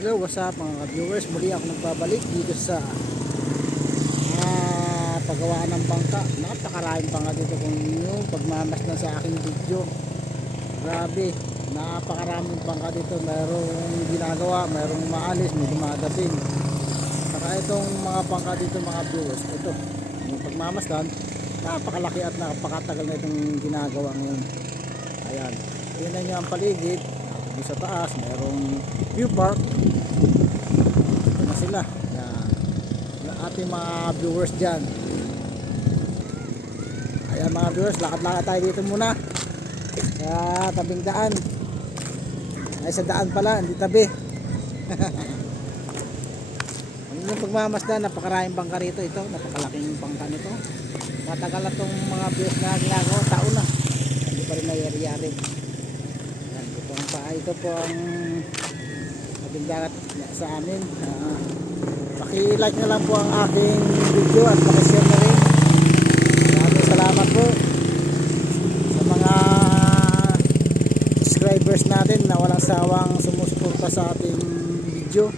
Hello, what's up mga viewers? Muli ako nagbabalik dito sa paggawaan ng bangka. Napakaraming bangka dito kung inyo pagmamasdan sa aking video. Grabe, napakaraming bangka dito. Mayroong ginagawa, mayroong maalis, may dumadating. Saka itong mga bangka dito mga viewers, ito yung pagmamasdan, napakalaki at napakatagal na itong ginagawa ngayon. Ayan, tingnan nyo ang paligid. Dito sa taas mayroong view park. Ito na sila. Yan, yung ating mga viewers dyan. Ayan mga viewers, lakad-lakad tayo dito muna sa tabing daan. Ay sa daan pala, hindi tabi. Yung pagmamasdan, napakaraming bangka rito. Ito, napakalaking bangka nito. Matagal na itong mga viewers na ginagawa, taon na hindi pa rin nangyayari. Ito po ang tabing dagat sa amin. Paki-like na lang po ang aking video at paki-share na rin. Maraming salamat po sa mga subscribers natin na walang sawang sumusuporta sa ating video.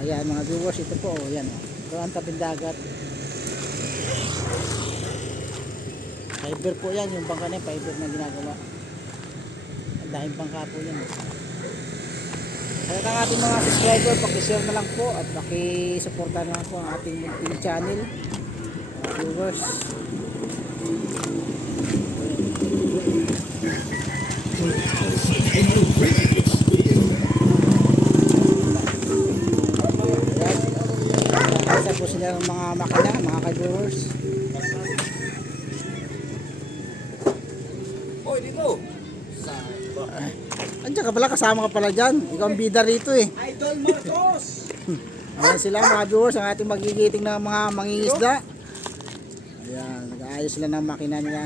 Ayan mga viewers, ito po. Ayan, ito ang tabing dagat. Fiber po yan, yung bangka na fiber na ginagawa. Dahil bangka po yan. Kaya ang ating mga subscriber, pakishare na lang po at pakisuporta na lang po ang ating munting channel, viewers. Isa po sila ng mga makina, mga ka-viewers. Hoy, dito! Andiyan ka pala, kasama ka pala dyan. Ikaw ang bida rito eh. Idol Marcos! Ayan sila mga viewers, ang ating magigiting ng mga mangingisda. Ayan, nag-aayos sila ng makina nila.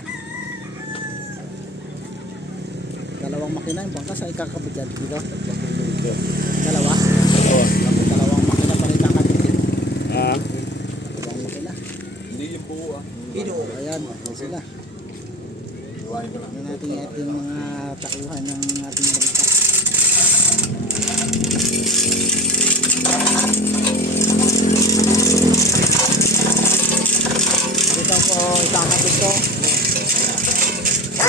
Dalawang makina, yung bangka sa ikakabit dyan dito. Dalawa? Oo. Dalawang makina pa rin kakabit dito. Dalawang makina. Hindi yung buo ah. Ayan, ayan sila. Ayan natin yung ating mga tauhan ng ating bangka. Dito po ikakabit to.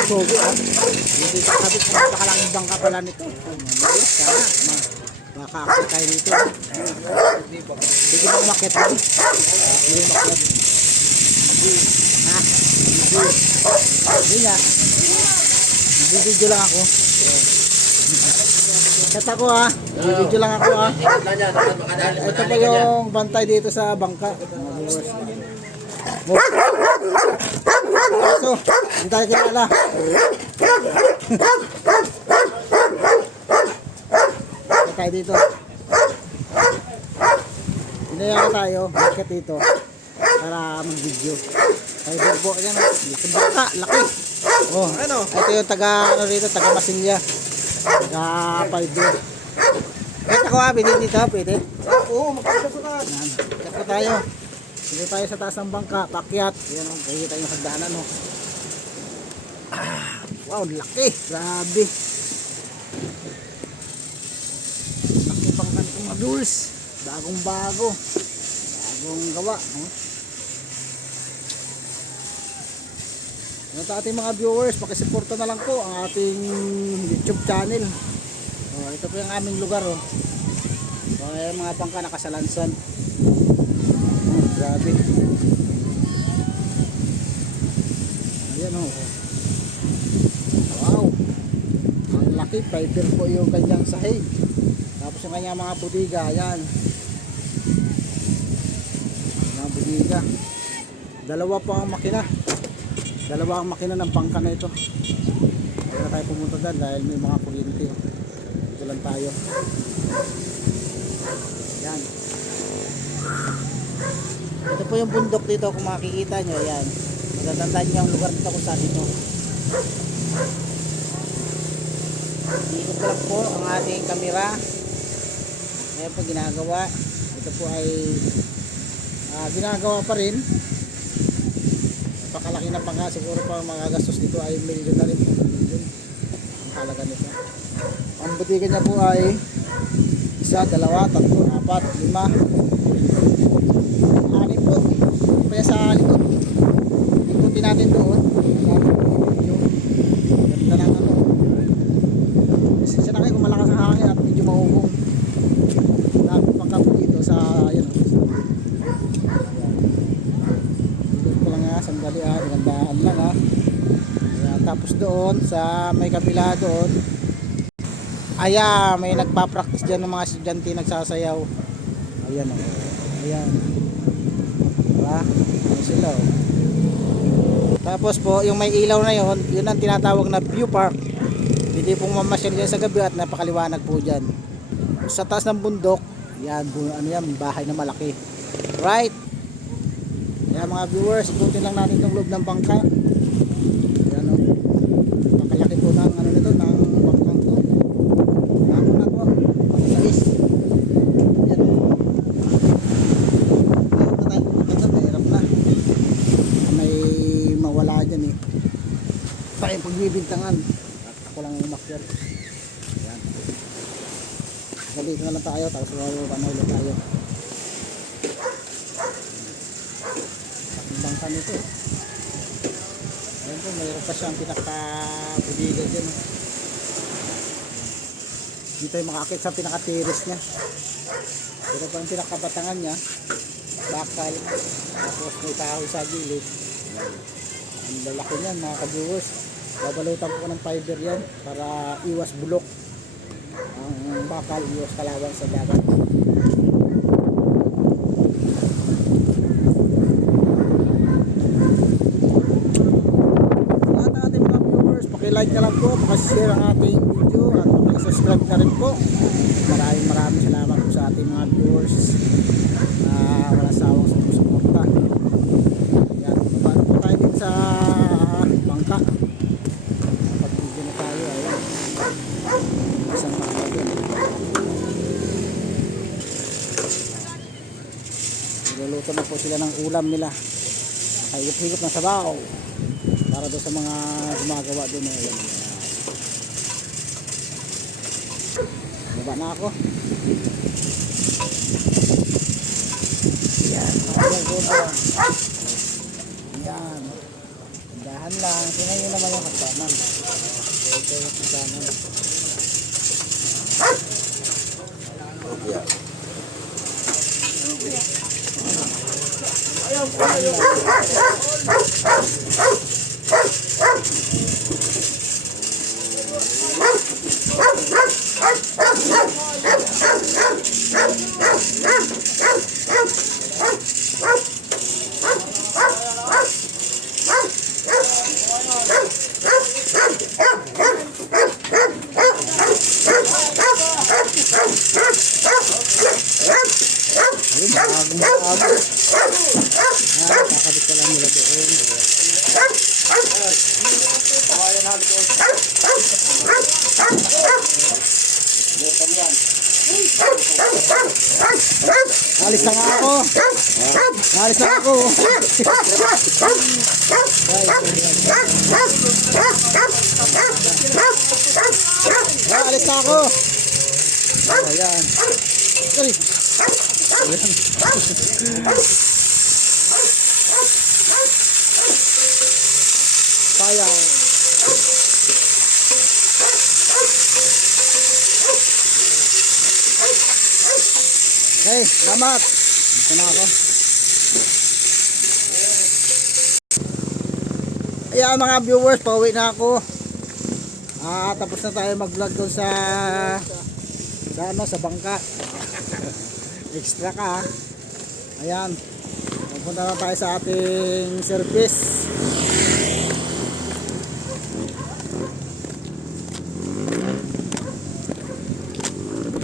Sogo ah. Dito ikakabit ko. Napakalang bangka pala nito. Mabilis sana. Makakakit tayo dito. Sige mo umakit ha. Sige mo umakit. Ha? Hindi nga. Video lang ako. Kat ako ha. Video lang ako ha. Ito pa yung bantay dito sa bangka. So, hindi tayo kilala. Ito tayo dito. Hinayaan tayo. Bakit dito? Para mag-video. Fiber po yan. Dito bangka. Laki. Oh, ano? Ito yung taga ano rito, taga Masilya. Taga fiber. Ito ko ha, binili dito, pwede. Oo, magkakaso ka. Yan. Ito tayo. Dito tayo sa taas ng bangka, pakyat. Yan o, nakikita yung hagdanan o. Wow, laki. Grabe. Laki bangka nito mga viewers. Bagong bago. Bagong gawa. Sa ating mga viewers, pakisuporta na lang po ang ating YouTube channel. Ito po yung aming lugar. Yung mga bangka nakasalansan. Grabe. Ayan o. Wow. Ang laki. Fiber po yung kanyang sahig. Tapos yung kanyang mga budiga. Ayan. Mga budiga. Dalawa pa ang makina. Dalawa ang makina ng bangka na ito. Kaya na tayo pumunta dyan dahil may mga kuryente. Dito lang tayo. Yan. Ito po yung bundok dito kung makikita nyo. Yan. Matatandaan nyo ang lugar dito kung saan dito. Ikot ko lang po ang ating kamera. Ngayon po ginagawa. Ito po ay ginagawa pa rin. Pakalaki na bangka, siguro pa magagastos dito ay milyon na rin. Milyon ang halaga nito. Ang butikan niya po ay 1 Isa, dalawa, tatlo, apat, lima, anim po. Kaya sa likod. Ikutin natin doon. Ganda ng ano. Kasi na kayo kung malakas ang hangin at medyo maubong. Dami pang kamo dito sa ayan. Dito ko lang nga, sandali gandahan lang Ayan, tapos doon sa may kabila doon. Ayan, may nagpa-practice dyan ng mga estudyante nagsasayaw. Ayan Ayan. Diba? Ayan sila Tapos po, yung may ilaw na yon, yun ang tinatawag na view park. Hindi pong mamasyal dyan sa gabi at napakaliwanag po dyan. Sa taas ng bundok, yan, ano yan, bahay na malaki. Right? Kaya mga viewers, ikutin lang natin itong loob ng bangka. Yan nakalaki po ng ano nito, ng bangkang to. Ako na po, pang-sais. Yan Ayaw na tayo pumunta, mahirap na. May mawala dyan tayo pagbibintangan. At ako lang umakyat. Yan. Dito na lang tayo, tapos ulit tayo. Bangka nito. Ayan po, mayroon pa siyang pinaka-budigan dyan. Dito tayo makakit sa pinaka-tiris niya. Ito pa yung pinakabatangan niya. Bakal. Tapos may kahoy sa gilid. Ang lalaki niyan mga ka-viewers. Babalutan po ng fiber yan para iwas bulok. Ang bakal, iwas kalawang sa dagat. Like na lang po, pakishare ang ating video at pakisubscribe na rin po. Maraming salamat po sa ating mga viewers na wala sawang sumusuporta. Yan, paano po tayo din sa bangka. Pag-video na tayo, ayun. Isang bangka din. Niluluto na po sila ng ulam nila. Nakahigop-higop ng sabaw. Para doon sa mga gumagawa doon baba na ako. Yan, yan, dahan lang, tingnan nyo naman yung hagdanan. Ito yung hagdanan. Kakabit ka lang nila doon. Alis na nga ako. Alis na ako. Alis na ako. Ayan. Sayang. Hey, salamat. Ito na ako. Ayan mga viewers, pauwi na ako. Tapos na tayo mag-vlog doon sa bangka. Extra ka. Ayan. Pupunta na tayo sa ating service.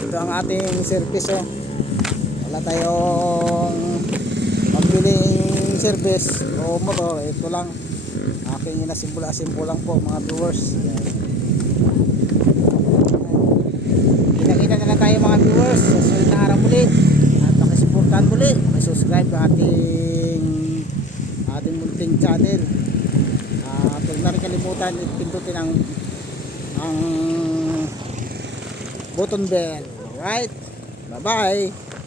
Ito ang ating service wala tayong pagbiling service o motor. Ito lang aking inasimbula po mga viewers. Kita-kita na lang tayo mga viewers sa susunod na araw muli at pakisuportahan muli, subscribe sa ating munting channel at huwag na rin kalimutan pindutin ang button bell. Alright, Bye-bye.